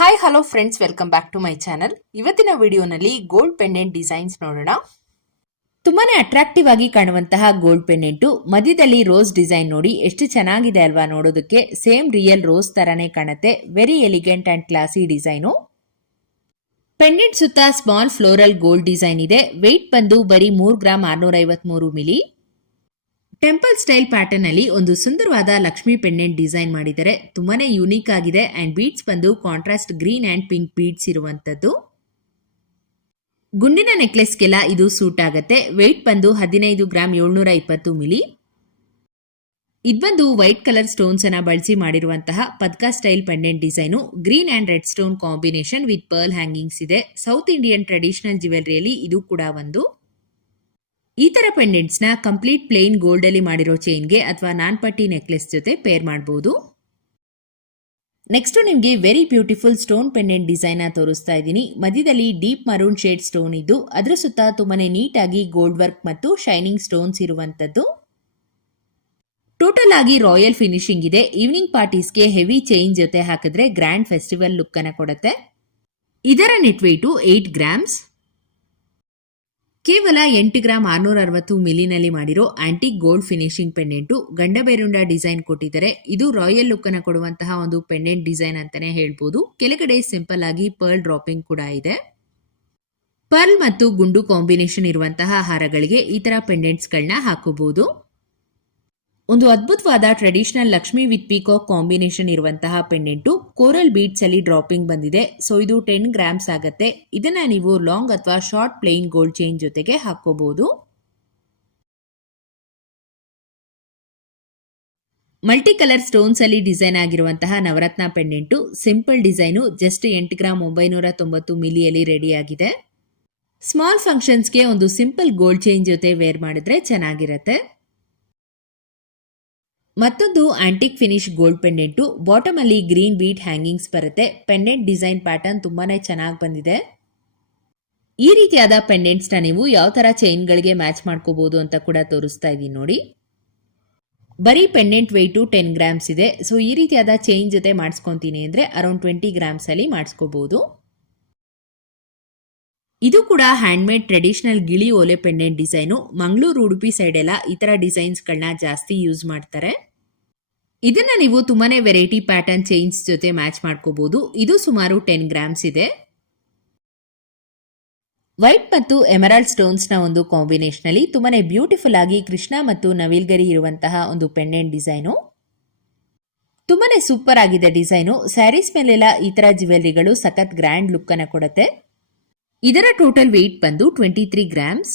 Hi hello friends, welcome back to my channel. ಇವತ್ತಿನ ವಿಡಿಯೋನಲ್ಲಿ gold pendant designs ನೋಡೋಣ. ತುಂಬಾನೇ ಅಟ್ರಾಕ್ಟಿವ್ ಆಗಿ ಕಾಣುವಂತಹ ಗೋಲ್ಡ್ ಪೆಂಡೆಂಟು ಮಧ್ಯದಲ್ಲಿ ರೋಸ್ ಡಿಸೈನ್ ನೋಡಿ ಎಷ್ಟು ಚೆನ್ನಾಗಿದೆ ಅಲ್ವಾ. ನೋಡೋದಕ್ಕೆ ಸೇಮ್ ರಿಯಲ್ ರೋಸ್ ತರಾನೇ ಕಾಣುತ್ತೆ. Very elegant and classy design. Pendant ಸುತ್ತ ಸ್ಮಾಲ್ ಫ್ಲೋರಲ್ ಗೋಲ್ಡ್ ಡಿಸೈನ್ ಇದೆ. ವೆಯ್ಟ್ ಬಂದು ಬರೀ 3 gram 653 milli. Temple style pattern ಅಲ್ಲಿ ಒಂದು ಸುಂದರವಾದ ಲಕ್ಷ್ಮಿ ಪೆಂಡೆಂಟ್ ಡಿಸೈನ್ ಮಾಡಿದರೆ ತುಂಬಾನೇ ಯೂನಿಕ್ ಆಗಿದೆ. ಅಂಡ್ ಬೀಡ್ಸ್ ಬಂದು contrast green and pink beads ಇರುವಂತದ್ದು. ಗುಂಡಿನ ನೆಕ್ಲೆಸ್ಗೆಲ್ಲ ಇದು ಸೂಟ್ ಆಗುತ್ತೆ. ವೆಯ್ಟ್ ಬಂದು 15 ಗ್ರಾಮ್ 720 ಮಿಲಿ. ಇದ್ಬಂದು ವೈಟ್ ಕಲರ್ ಸ್ಟೋನ್ಸ್ ಅನ್ನ ಬಳಸಿ ಮಾಡಿರುವಂತಹ ಪದ್ಕಾ style pendant design. Green and red stone combination with pearl hangings ಇದೆ. ಸೌತ್ ಇಂಡಿಯನ್ ಟ್ರೆಡಿಷನಲ್ ಜ್ಯುವೆಲರಿಯಲ್ಲಿ ಇದು ಕೂಡ ಒಂದು. ಈ ತರ ಪೆಂಡೆಂಟ್ಸ್ ನ ಕಂಪ್ಲೀಟ್ ಪ್ಲೇನ್ ಗೋಲ್ಡ್ ಅಲ್ಲಿ ಮಾಡಿರೋ ಚೈನ್ಗೆ ಅಥವಾ ನಾನ್ಪಟ್ಟಿ ನೆಕ್ಲೆಸ್ ಜೊತೆ ಪೇರ್ ಮಾಡಬಹುದು. ನೆಕ್ಸ್ಟ್ ನಿಮ್ಗೆ very beautiful stone pendant design ತೋರಿಸ್ತಾ ಇದ್ದೀನಿ. ಮಧ್ಯದಲ್ಲಿ ಡೀಪ್ ಮರೂನ್ ಶೇಡ್ ಸ್ಟೋನ್ ಇದ್ದು ಅದರ ಸುತ್ತ ತುಂಬಾನೇ ನೀಟ್ ಆಗಿ ಗೋಲ್ಡ್ ವರ್ಕ್ ಮತ್ತು ಶೈನಿಂಗ್ ಸ್ಟೋನ್ಸ್ ಇರುವಂತದ್ದು. ಟೋಟಲ್ ಆಗಿ ರಾಯಲ್ ಫಿನಿಶಿಂಗ್ ಇದೆ. ಈವ್ನಿಂಗ್ ಪಾರ್ಟೀಸ್ಗೆ ಹೆವಿ ಚೈನ್ ಜೊತೆ ಹಾಕಿದ್ರೆ ಗ್ರ್ಯಾಂಡ್ ಫೆಸ್ಟಿವಲ್ ಲುಕ್ ಅನ್ನ ಕೊಡುತ್ತೆ. ಇದರ ನೆಟ್ ವೇಟು 8 ಗ್ರಾಮ್ಸ್. ಕೇವಲ 8 ಗ್ರಾಮ್ 660 ಮಿಲಿನಲ್ಲಿ ಮಾಡಿರೋ antique gold finishing pendant. Gandaberunda design ಕೊಟ್ಟಿದ್ದಾರೆ. ಇದು ರಾಯಲ್ ಲುಕ್ ಅನ್ನು ಕೊಡುವಂತಹ ಒಂದು ಪೆಂಡೆಂಟ್ ಡಿಸೈನ್ ಅಂತಾನೆ ಹೇಳ್ಬೋದು. ಕೆಳಗಡೆ ಸಿಂಪಲ್ ಆಗಿ ಪರ್ಲ್ ಡ್ರಾಪಿಂಗ್ ಕೂಡ ಇದೆ. ಪರ್ಲ್ ಮತ್ತು ಗುಂಡು ಕಾಂಬಿನೇಷನ್ ಇರುವಂತಹ ಹಾರಗಳಿಗೆ ಈ ತರ ಪೆಂಡೆಂಟ್ಸ್ ಗಳನ್ನ ಹಾಕಬಹುದು. ಒಂದು ಅದ್ಭುತವಾದ traditional Lakshmi with peacock combination ಇರುವಂತಹ ಪೆಂಡೆಂಟು. ಕೋರಲ್ ಬೀಡ್ಸ್ ಅಲ್ಲಿ ಡ್ರಾಪಿಂಗ್ ಬಂದಿದೆ. ಸೊ ಇದು 10 ಗ್ರಾಮ್ಸ್ ಆಗುತ್ತೆ. ಇದನ್ನ ನೀವು ಲಾಂಗ್ ಅಥವಾ ಶಾರ್ಟ್ ಪ್ಲೇನ್ ಗೋಲ್ಡ್ ಚೈನ್ ಜೊತೆಗೆ ಹಾಕೋಬಹುದು. ಮಲ್ಟಿ ಕಲರ್ ಸ್ಟೋನ್ಸ್ ಅಲ್ಲಿ ಡಿಸೈನ್ ಆಗಿರುವಂತಹ Navaratna pendant. Simple design. Just 8 gram 990 ಮಿಲಿಯಲ್ಲಿ ರೆಡಿ ಆಗಿದೆ. ಸ್ಮಾಲ್ ಫಂಕ್ಷನ್ಸ್ಗೆ ಒಂದು ಸಿಂಪಲ್ ಗೋಲ್ಡ್ ಚೈನ್ ಜೊತೆ ವೇರ್ ಮಾಡಿದ್ರೆ ಚೆನ್ನಾಗಿರುತ್ತೆ. ಮತ್ತೊಂದು antique finish gold pendant. Bottom ಅಲ್ಲಿ ಗ್ರೀನ್ ಬೀಟ್ ಹ್ಯಾಂಗಿಂಗ್ಸ್ ಬರುತ್ತೆ. ಪೆಂಡೆಂಟ್ ಡಿಸೈನ್ ಪ್ಯಾಟರ್ನ್ ತುಂಬಾನೇ ಚೆನ್ನಾಗಿ ಬಂದಿದೆ. ಈ ರೀತಿಯಾದ ಪೆಂಡೆಂಟ್ಸ್ ನ ನೀವು ಯಾವ ತರ ಚೈನ್ ಗಳಿಗೆ ಮ್ಯಾಚ್ ಮಾಡ್ಕೋಬಹುದು ಅಂತ ಕೂಡ ತೋರಿಸ್ತಾ ಇದೀನಿ ನೋಡಿ. ಬರೀ ಪೆಂಡೆಂಟ್ ವೆಯ್ಟು 10 ಗ್ರಾಮ್ಸ್ ಇದೆ. ಸೊ ಈ ರೀತಿಯಾದ ಚೈನ್ ಜೊತೆ ಮಾಡಿಸ್ಕೊಂತೀನಿ ಅಂದ್ರೆ ಅರೌಂಡ್ 20 ಗ್ರಾಮ್ಸ್ ಅಲ್ಲಿ ಮಾಡಿಸ್ಕೋಬಹುದು. ಇದು ಕೂಡ ಹ್ಯಾಂಡ್ ಮೇಡ್ ಟ್ರೆಡಿಷನಲ್ ಗಿಳಿ ಓಲೆ pendant design. Mangaluru Udupi side ಎಲ್ಲ ಈ ತರ ಡಿಸೈನ್ಸ್ ಗಳನ್ನ ಜಾಸ್ತಿ ಯೂಸ್ ಮಾಡ್ತಾರೆ. ಇದನ್ನ ನೀವು ತುಂಬಾನೇ ವೆರೈಟಿ ಪ್ಯಾಟರ್ನ್ ಚೈನ್ಸ್ ಜೊತೆ ಮ್ಯಾಚ್ ಮಾಡ್ಕೋಬಹುದು. ಇದು ಸುಮಾರು 10 ಗ್ರಾಮ್ಸ್ ಇದೆ. ವೈಟ್ ಮತ್ತು ಎಮರಾಲ್ಡ್ ಸ್ಟೋನ್ಸ್ ನ ಒಂದು ಕಾಂಬಿನೇಷನ್ ಅಲ್ಲಿ ತುಂಬಾನೇ ಬ್ಯೂಟಿಫುಲ್ ಆಗಿ ಕೃಷ್ಣ ಮತ್ತು ನವಿಲ್ಗರಿ ಇರುವಂತಹ ಒಂದು ಪೆಂಡೆಂಟ್ ಡಿಸೈನು. ತುಂಬಾನೇ ಸೂಪರ್ ಆಗಿದೆ ಡಿಸೈನು. ಸ್ಯಾರೀಸ್ ಮೇಲೆಲ್ಲ ಈ ತರ ಜ್ಯುವೆಲರಿಗಳು ಸಖತ್ ಗ್ರ್ಯಾಂಡ್ ಲುಕ್ ಅನ್ನ ಕೊಡುತ್ತೆ. ಇದರ ಟೋಟಲ್ ವೆಯ್ಟ್ ಬಂದು 23 ಗ್ರಾಮ್ಸ್.